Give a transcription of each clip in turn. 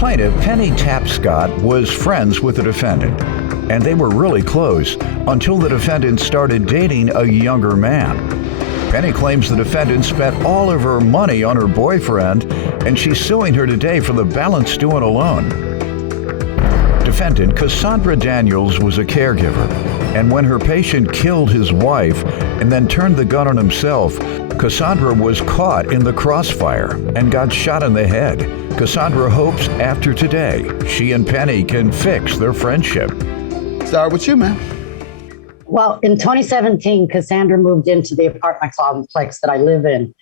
Plaintiff Penny Tapscott was friends with the defendant, and they were really close until the defendant started dating a younger man. Penny claims the defendant spent all of her money on her boyfriend, and she's suing her today for the balance due on a loan. Defendant Cassandra Daniels was a caregiver, and when her patient killed his wife and then turned the gun on himself, Cassandra was caught in the crossfire and got shot in the head. Cassandra hopes after today, she and Penny can fix their friendship. Start with you, man. Well, in 2017, Cassandra moved into the apartment complex that I live in.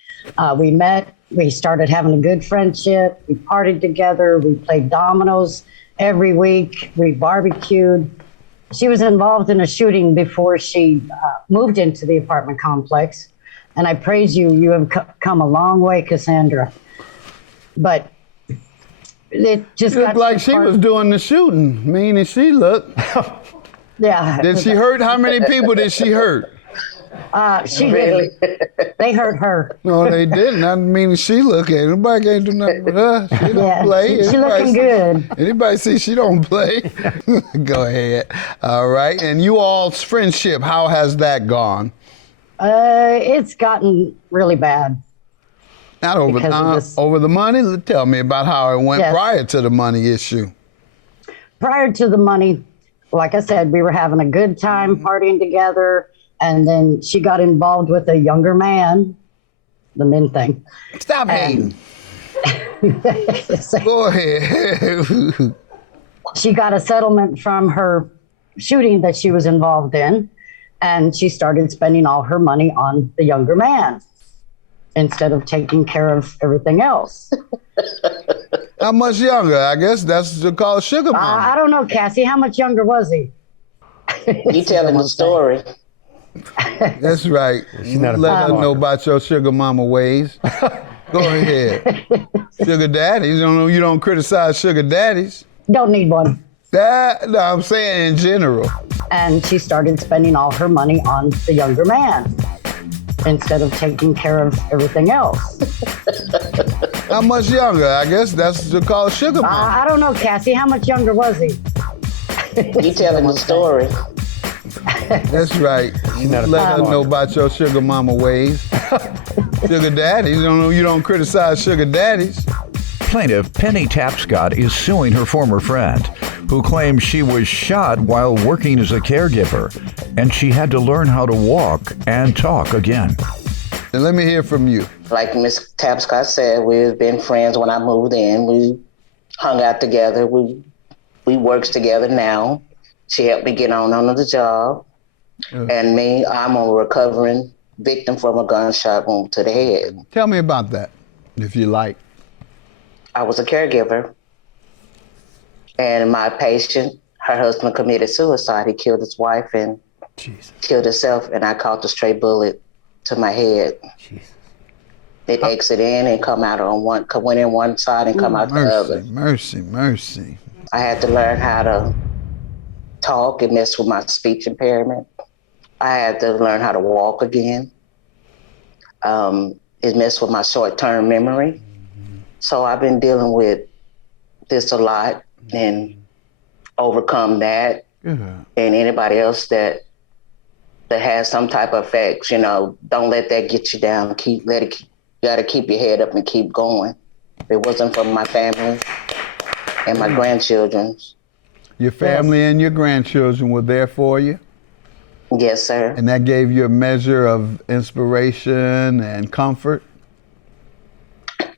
We met, we started having a good friendship, we partied together, we played dominoes every week, we barbecued. She was involved in a shooting before she moved into the apartment complex. And I praise you, you have come a long way, Cassandra. But it just got like she was doing the shooting. Mean as she looked. Yeah. Did she hurt? How many people did she hurt? She really? They hurt her. No, they didn't. I mean, she look at it. Nobody can't do nothing with her. She don't play. She looking good. Anybody see she don't play? Go ahead. All right. And you all's friendship, how has that gone? It's gotten really bad. Not over the money? Tell me about how it went prior to the money issue. Prior to the money, like I said, we were having a good time partying together, and then she got involved with a younger man, the men thing. Stop hating. Go ahead. She got a settlement from her shooting that she was involved in, and she started spending all her money on the younger man instead of taking care of everything else. How much younger? I guess that's called sugar mama. I don't know, Cassie. How much younger was he? You telling the story. That's right. Let her know about your sugar mama ways. Go ahead. Sugar daddies. You don't criticize sugar daddies. Don't need one. No, I'm saying in general. And she started spending all her money on the younger man instead of taking care of everything else. How much younger? I guess that's called sugar mama. I don't know, Cassie. How much younger was he? You telling the story. That's right. Let her know about your sugar mama ways. Sugar daddies. You don't criticize sugar daddies. Plaintiff Penny Tapscott is suing her former friend, who claims she was shot while working as a caregiver, and she had to learn how to walk and talk again. And let me hear from you. Like Miss Tapscott said, we've been friends when I moved in. We hung out together. We works together now. She helped me get on the job. And me, I'm a recovering victim from a gunshot wound to the head. Tell me about that, if you like. I was a caregiver, and my patient, her husband committed suicide. He killed his wife and killed himself, and I caught the stray bullet to my head. Jesus. It exited in and come out on went in one side and come out the other. Mercy. I had to learn how to talk. It messed with my speech impairment. I had to learn how to walk again. It messed with my short-term memory. So I've been dealing with this a lot and overcome that. And anybody else that has some type of effects, don't let that get you down. You gotta keep your head up and keep going. If it wasn't for my family and my grandchildren. Your family and your grandchildren were there for you? Yes, sir. And that gave you a measure of inspiration and comfort?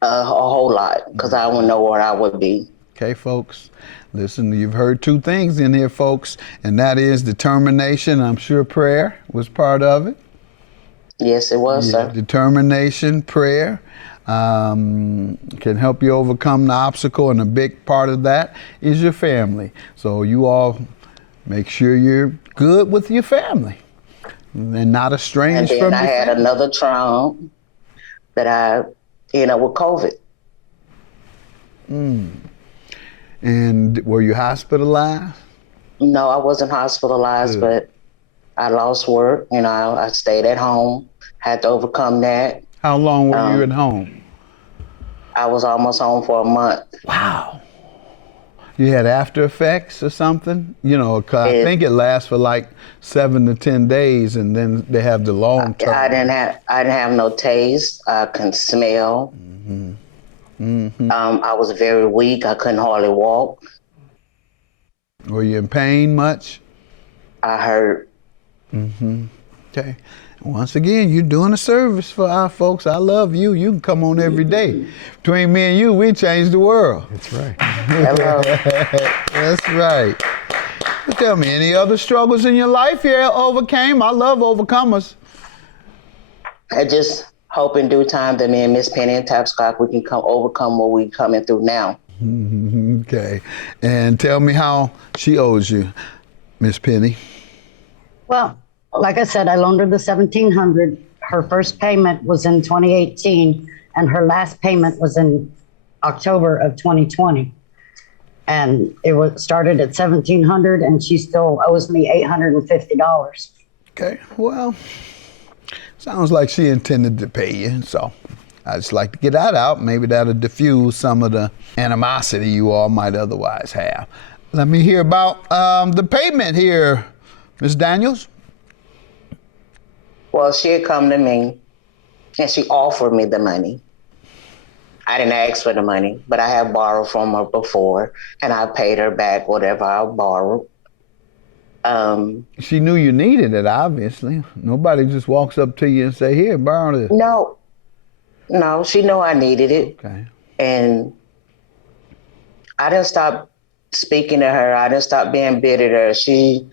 A whole lot, because I wouldn't know where I would be. Okay, folks. Listen, you've heard two things in here, folks, and that is determination. I'm sure prayer was part of it. Yes, it was, sir. Determination, prayer can help you overcome the obstacle, and a big part of that is your family. So you all make sure you're good with your family and not estranged from your family. And then I had another trauma that with COVID. And were you hospitalized? No, I wasn't hospitalized, but I lost work. I stayed at home, had to overcome that. How long were you at home? I was almost home for a month. Wow. You had after effects or something? You know, 'cause I think it lasts for like 7 to 10 days, and then they have the long term. I didn't have no taste. I couldn't smell. I was very weak. I couldn't hardly walk. Were you in pain much? I hurt. Okay. Once again, you're doing a service for our folks. I love you. You can come on every day. Between me and you, we change the world. That's right. Hello. That's right. But tell me, any other struggles in your life you overcame? I love overcomers. I just hope in due time that me and Miss Penny and Tapscott, we can overcome what we're coming through now. Okay. And tell me how she owes you, Miss Penny. Well, like I said, I loaned her the $1,700. Her first payment was in 2018, and her last payment was in October of 2020. And it was started at $1,700, and she still owes me $850. Okay. Well, sounds like she intended to pay you, so I just like to get that out. Maybe that'll diffuse some of the animosity you all might otherwise have. Let me hear about the payment here, Ms. Daniels. Well, she had come to me and she offered me the money. I didn't ask for the money, but I had borrowed from her before, and I paid her back whatever I borrowed. She knew you needed it, obviously. Nobody just walks up to you and say, here, borrow this. No, she knew I needed it. Okay. And I didn't stop speaking to her. I didn't stop being bitter to her. She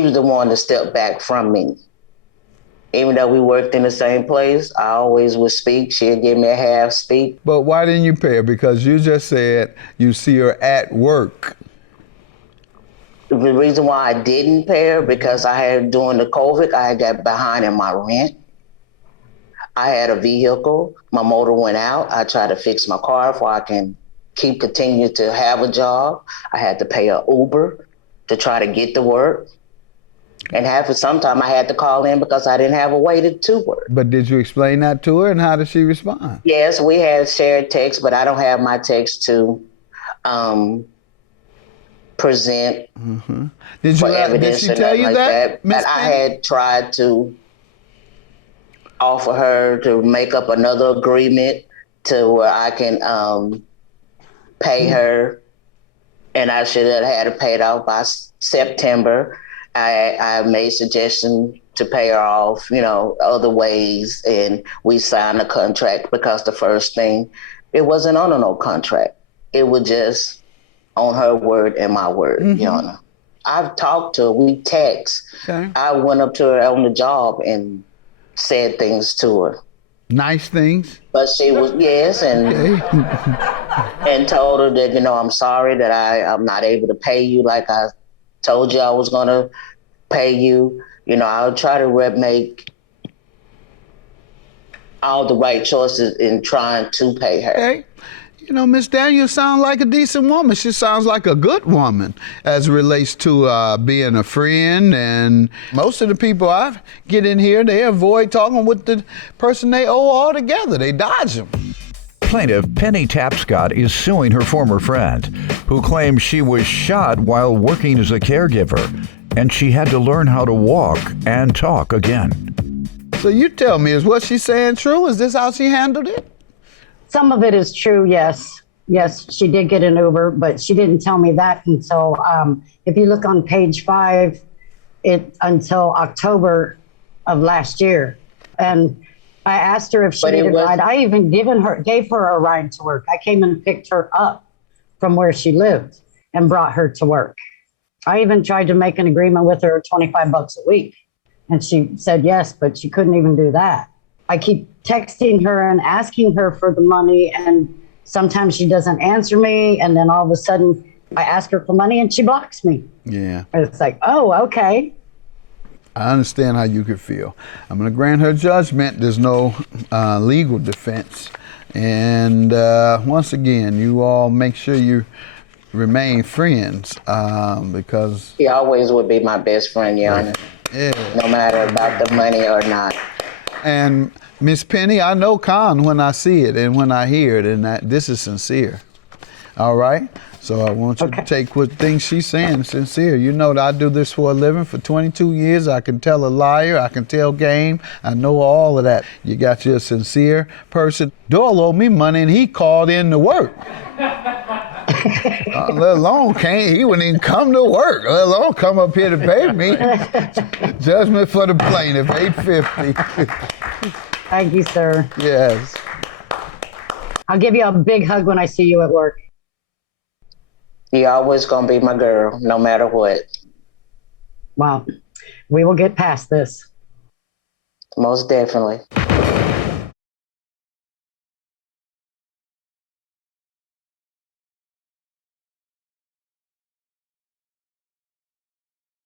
was the one to step back from me. Even though we worked in the same place, I always would speak. She'd give me a half speak. But why didn't you pay her? Because you just said you see her at work. The reason why I didn't pay her, because during the COVID, I had got behind in my rent. I had a vehicle. My motor went out. I tried to fix my car so I can continue to have a job. I had to pay an Uber to try to get to work. And sometime I had to call in because I didn't have a way to work. But did you explain that to her, and how did she respond? Yes, we had shared texts, but I don't have my text to present for evidence. Did she tell you that? But I had tried to offer her to make up another agreement to where I can pay her, and I should have had it paid off by September. I made suggestions to pay her off, other ways, and we signed a contract, because the first thing, it wasn't on no contract. It was just on her word and my word, Your Honor. I've talked to her, we text. Okay. I went up to her on the job and said things to her. Nice things? But she was, yes, and and told her that, I'm sorry that I'm not able to pay you like I told you I was going to pay you. I'll try to make all the right choices in trying to pay her. Okay. Miss Daniels sounds like a decent woman. She sounds like a good woman as it relates to being a friend. And most of the people I get in here, they avoid talking with the person they owe altogether. They dodge them. Plaintiff Penny Tapscott is suing her former friend, who claims she was shot while working as a caregiver, and she had to learn how to walk and talk again. So you tell me, is what she's saying true? Is this how she handled it? Some of it is true, yes. Yes, she did get an Uber, but she didn't tell me that until, if you look on page 5, until October of last year. And I asked her if she needed a ride. I even gave her a ride to work. I came and picked her up from where she lived and brought her to work. I even tried to make an agreement with her, $25 a week. And she said yes, but she couldn't even do that. I keep texting her and asking her for the money, and sometimes she doesn't answer me. And then all of a sudden I ask her for money and she blocks me. Yeah. It's like, oh, okay. I understand how you could feel. I'm going to grant her judgment. There's no legal defense. And once again, you all make sure you remain friends because... He always would be my best friend, Your Honor. Yeah. No matter about the money or not. And Miss Penny, I know Con when I see it and when I hear it, and this is sincere. All right? So I want you to take what things she's saying sincere. You know that I do this for a living for 22 years. I can tell a liar. I can tell game. I know all of that. You got your sincere person. Doyle owed me money and he called in to work. Let alone he wouldn't even come to work, let alone come up here to pay me. Judgment for the plaintiff, $850. Thank you, sir. Yes. I'll give you a big hug when I see you at work. You're always going to be my girl, no matter what. Well, we will get past this. Most definitely.